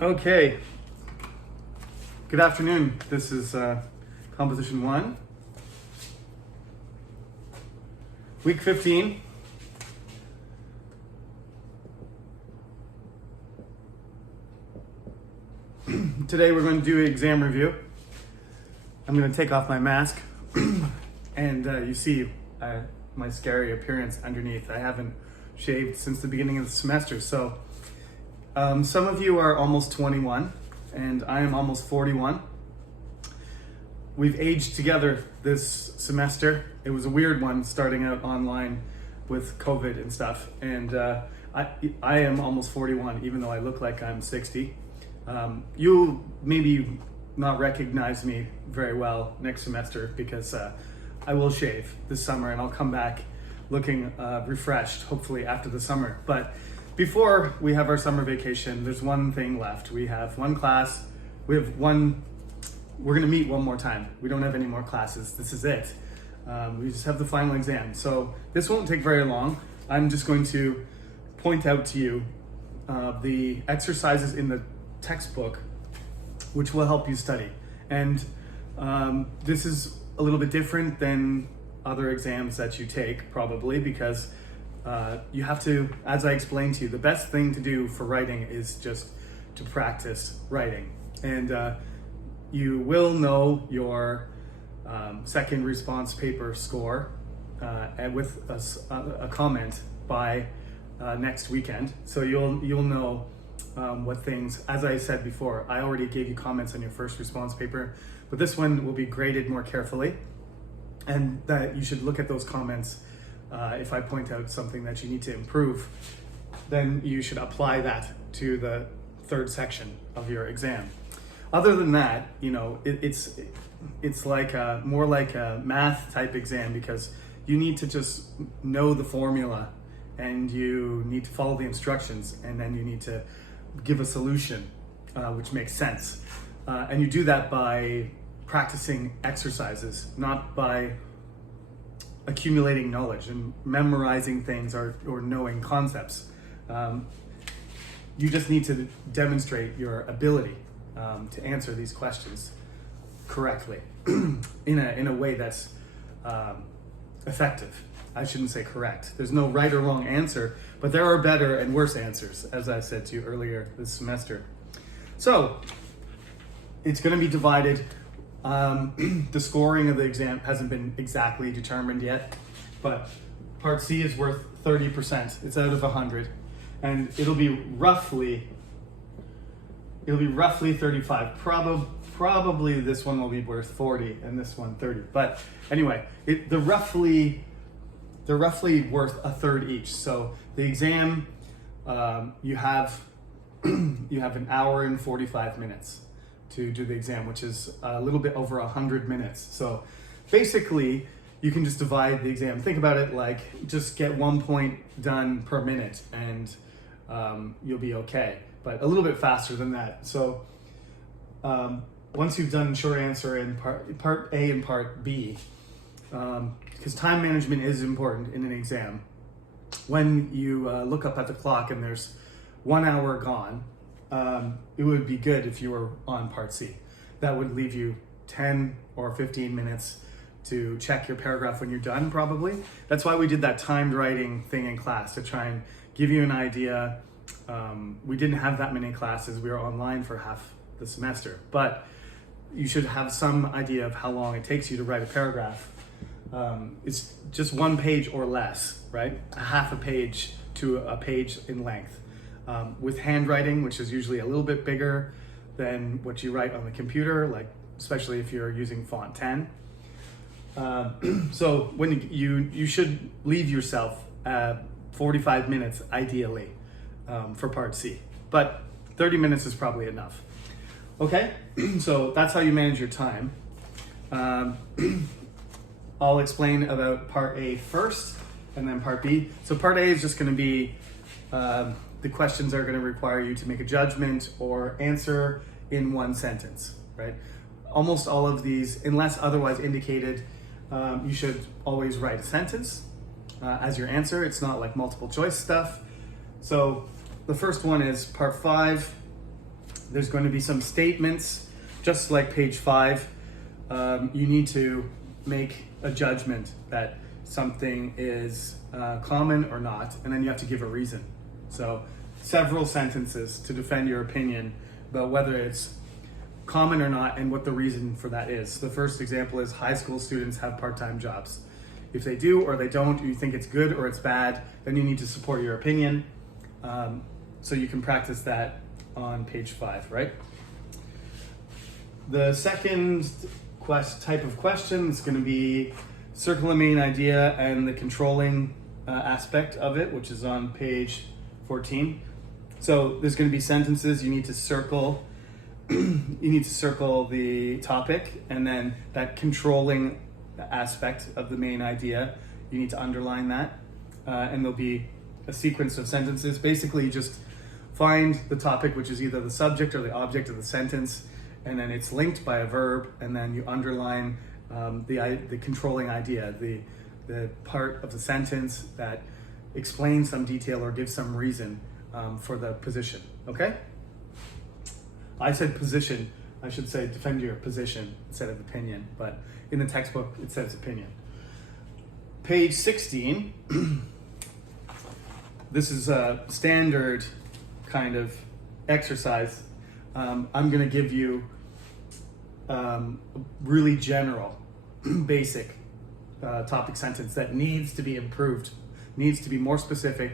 Okay, good afternoon. This is Composition 1, week 15. Today we're going to do an exam review. I'm going to take off my mask and you see my scary appearance underneath. I haven't shaved since the beginning of the semester, so some of you are almost 21 and I am almost 41. We've aged together this semester. It was a weird one starting out online with COVID and stuff, and I am almost 41 even though I look like I'm 60. You'll maybe not recognize me very well next semester because I will shave this summer and I'll come back looking refreshed, hopefully after the summer. But before we have our summer vacation, there's one thing left. We have one class, we're gonna meet one more time. We don't have any more classes, this is it. We just have the final exam. So this won't take very long. I'm just going to point out to you the exercises in the textbook, which will help you study. And this is a little bit different than other exams that you take, probably, because you have to, as I explained to you, the best thing to do for writing is just to practice writing. And you will know your second response paper score and with a comment by next weekend. So you'll know what things, as I said before, I already gave you comments on your first response paper, but this one will be graded more carefully, and that you should look at those comments. If I point out something that you need to improve, then you should apply that to the third section of your exam. Other than that, you know, it's like more like a math type exam, because you need to just know the formula and you need to follow the instructions, and then you need to give a solution which makes sense. And you do that by practicing exercises, not by accumulating knowledge and memorizing things or knowing concepts. You just need to demonstrate your ability to answer these questions correctly in a way that's effective. I shouldn't say correct. There's no right or wrong answer, but there are better and worse answers, as I said to you earlier this semester. So it's going to be divided. The scoring of the exam hasn't been exactly determined yet, but part C is worth 30%. It's out of 100, and it'll be roughly 35. Probably this one will be worth 40 and this one 30. But anyway, they're roughly worth a third each. So the exam, you have an hour and 45 minutes to do the exam, which is a little bit over 100 minutes. So basically, you can just divide the exam. Think about it like just get 1 point done per minute and you'll be okay, but a little bit faster than that. So once you've done short answer in part A and part B, because time management is important in an exam. When you look up at the clock and there's 1 hour gone, it would be good if you were on part C. That would leave you 10 or 15 minutes to check your paragraph when you're done, probably. That's why we did that timed writing thing in class, to try and give you an idea. We didn't have that many classes. We were online for half the semester, but you should have some idea of how long it takes you to write a paragraph. It's just 1 page or less, right? A half a page to a page in length. With handwriting, which is usually a little bit bigger than what you write on the computer, like especially if you're using font 10. So when you should leave yourself 45 minutes ideally for part C, but 30 minutes is probably enough. Okay, so that's how you manage your time. I'll explain about part A first and then part B. So part A is just going to be the questions are going to require you to make a judgment or answer in one sentence, right? Almost all of these, unless otherwise indicated, you should always write a sentence as your answer. It's not like multiple choice stuff. So the first one is part 5. There's going to be some statements, just like page 5. You need to make a judgment that something is common or not, and then you have to give a reason. So several sentences to defend your opinion about whether it's common or not and what the reason for that is. The first example is high school students have part-time jobs. If they do or they don't, you think it's good or it's bad, then you need to support your opinion. So you can practice that on page 5, right? The second type of question is going to be circle the main idea and the controlling aspect of it, which is on page 14. So there's going to be sentences you need to circle. You need to circle the topic, and then that controlling aspect of the main idea, you need to underline that. And there'll be a sequence of sentences. Basically, you just find the topic, which is either the subject or the object of the sentence, and then it's linked by a verb, and then you underline the controlling idea, the part of the sentence that explains some detail or gives some reason for the position, okay? I said position, I should say defend your position instead of opinion, but in the textbook it says opinion. Page 16, this is a standard kind of exercise. I'm gonna give you really general, basic topic sentence that needs to be improved, needs to be more specific,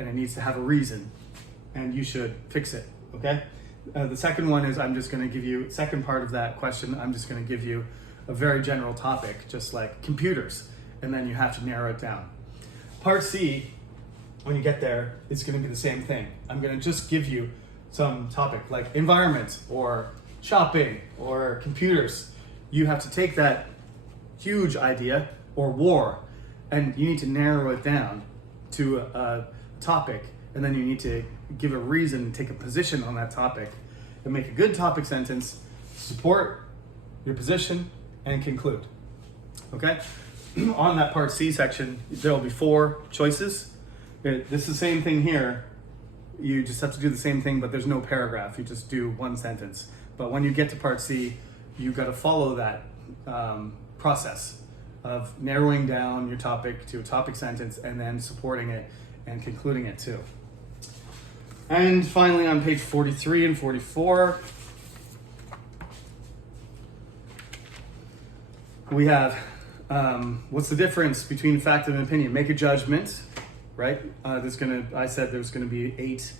and it needs to have a reason, and you should fix it, okay? The second one is I'm just going to give you, second part of that question, I'm just going to give you a very general topic, just like computers, and then you have to narrow it down. Part C, when you get there, it's going to be the same thing. I'm going to just give you some topic like environment or shopping or computers. You have to take that huge idea or war, and you need to narrow it down to a topic, and then you need to give a reason, take a position on that topic, and make a good topic sentence, support your position, and conclude. Okay? On that part C section, there will be 4 choices. This is the same thing here. You just have to do the same thing, but there's no paragraph. You just do one sentence. But when you get to part C, you've got to follow that process of narrowing down your topic to a topic sentence and then supporting it and concluding it too. And finally, on page 43 and 44, we have what's the difference between fact and opinion? Make a judgment, right? I said there's gonna be 8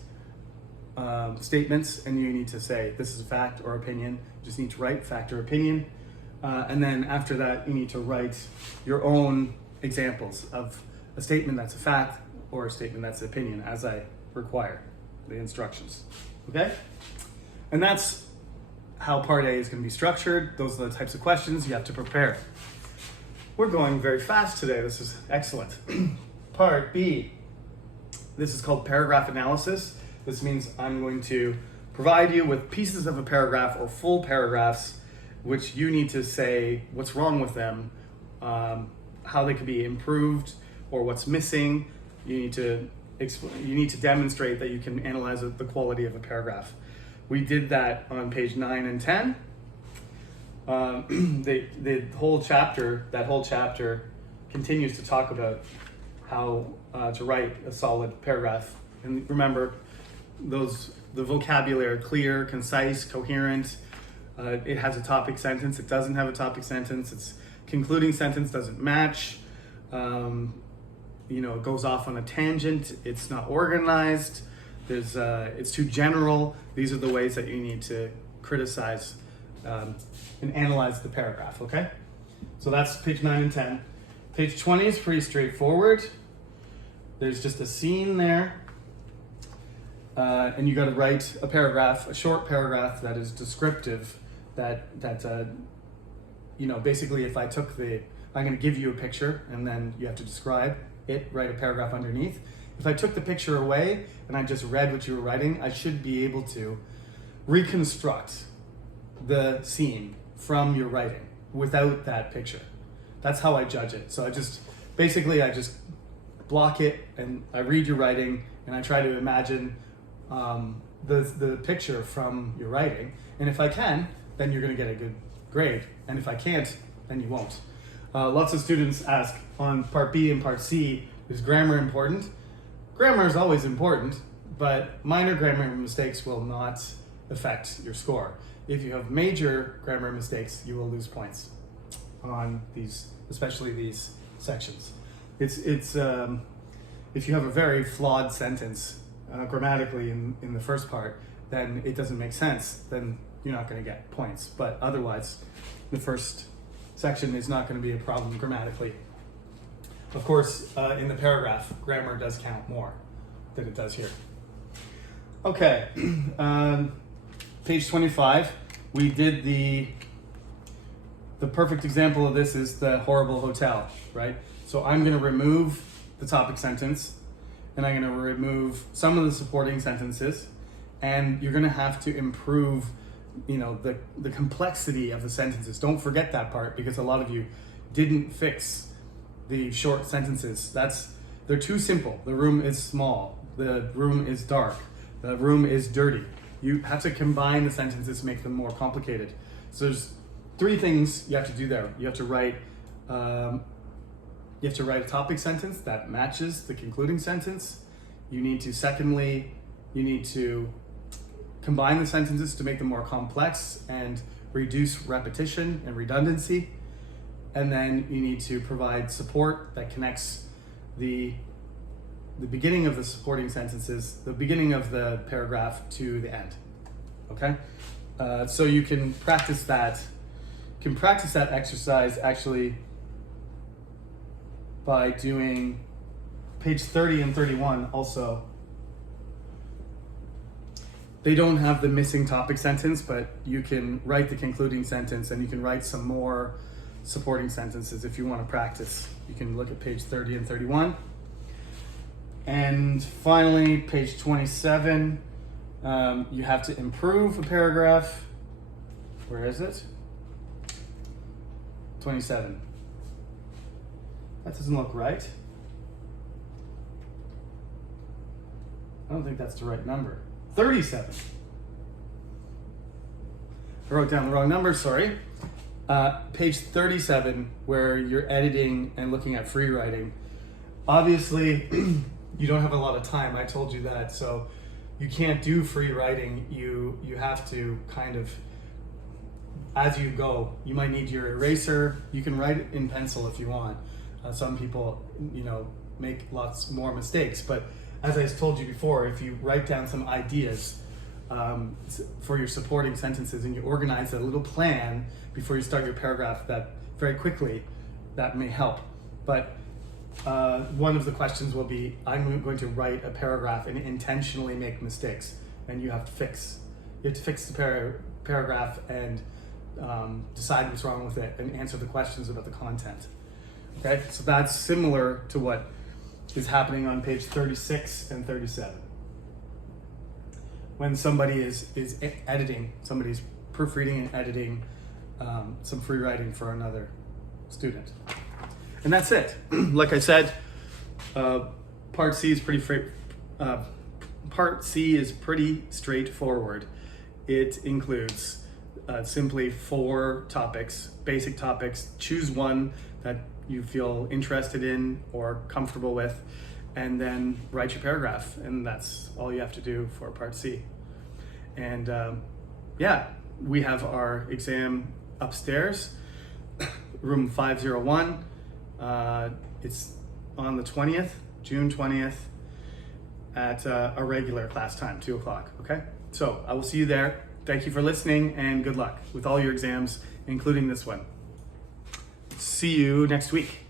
statements, and you need to say this is a fact or opinion. You just need to write fact or opinion. And then after that, you need to write your own examples of a statement that's a fact or a statement that's an opinion, as I require the instructions, okay? And that's how part A is going to be structured. Those are the types of questions you have to prepare. We're going very fast today. This is excellent. Part B, this is called paragraph analysis. This means I'm going to provide you with pieces of a paragraph or full paragraphs, which you need to say what's wrong with them, how they could be improved, or what's missing. You need to demonstrate that you can analyze the quality of a paragraph. We did that on page 9 and 10. The whole chapter, that whole chapter continues to talk about how to write a solid paragraph. And remember, the vocabulary, clear, concise, coherent. It has a topic sentence. It doesn't have a topic sentence. Its concluding sentence doesn't match. It goes off on a tangent. It's not organized. It's too general. These are the ways that you need to criticize and analyze the paragraph, okay? So that's page 9 and 10. Page 20 is pretty straightforward. There's just a scene there. And you got to write a paragraph, a short paragraph that is descriptive, basically if I'm going to give you a picture and then you have to describe it, write a paragraph underneath. If I took the picture away and I just read what you were writing, I should be able to reconstruct the scene from your writing without that picture. That's how I judge it. So I just block it and I read your writing and I try to imagine the picture from your writing. And if I can, then you're going to get a good grade. And if I can't, then you won't. Lots of students ask on Part B and Part C, is grammar important? Grammar is always important, but minor grammar mistakes will not affect your score. If you have major grammar mistakes, you will lose points on these, especially these sections. It's if you have a very flawed sentence grammatically in the first part, then it doesn't make sense. Then you're not going to get points. But otherwise, the first section is not going to be a problem grammatically. Of course, in the paragraph, grammar does count more than it does here. Okay, page 25. We did the perfect example of this is the horrible hotel, right? So I'm going to remove the topic sentence, and I'm going to remove some of the supporting sentences, and you're going to have to improve, the complexity of the sentences. Don't forget that part, because a lot of you didn't fix the short sentences. They're too simple. The room is small. The room is dark. The room is dirty. You have to combine the sentences to make them more complicated. So there's 3 things you have to do there. You have to write a topic sentence that matches the concluding sentence. You need to combine the sentences to make them more complex and reduce repetition and redundancy. And then you need to provide support that connects the beginning of the supporting sentences, the beginning of the paragraph to the end. Okay? So you can practice that. You can practice that exercise actually by doing page 30 and 31 also. They don't have the missing topic sentence, but you can write the concluding sentence, and you can write some more supporting sentences if you want to practice. You can look at page 30 and 31. And finally, page 27, you have to improve a paragraph. Where is it? 27. That doesn't look right. I don't think that's the right number. 37. I wrote down the wrong number, sorry. Page 37, where you're editing and looking at free writing. Obviously, you don't have a lot of time. I told you that. So you can't do free writing. You have to kind of, as you go, you might need your eraser. You can write it in pencil if you want. Some people, make lots more mistakes. But as I told you before, if you write down some ideas for your supporting sentences and you organize a little plan before you start your paragraph, that very quickly, that may help. But one of the questions will be, I'm going to write a paragraph and intentionally make mistakes, and you have to fix the paragraph and decide what's wrong with it and answer the questions about the content. Okay, so that's similar to what is happening on page 36 and 37. When somebody is editing, somebody's proofreading and editing some free writing for another student. And that's it. Like I said, Part C is pretty straightforward. It includes simply 4 topics, basic topics. Choose one that you feel interested in or comfortable with, and then write your paragraph. And that's all you have to do for Part C. And we have our exam upstairs, room 501. It's on the 20th, June 20th, at a regular class time, 2 o'clock, okay? So I will see you there. Thank you for listening, and good luck with all your exams, including this one. See you next week.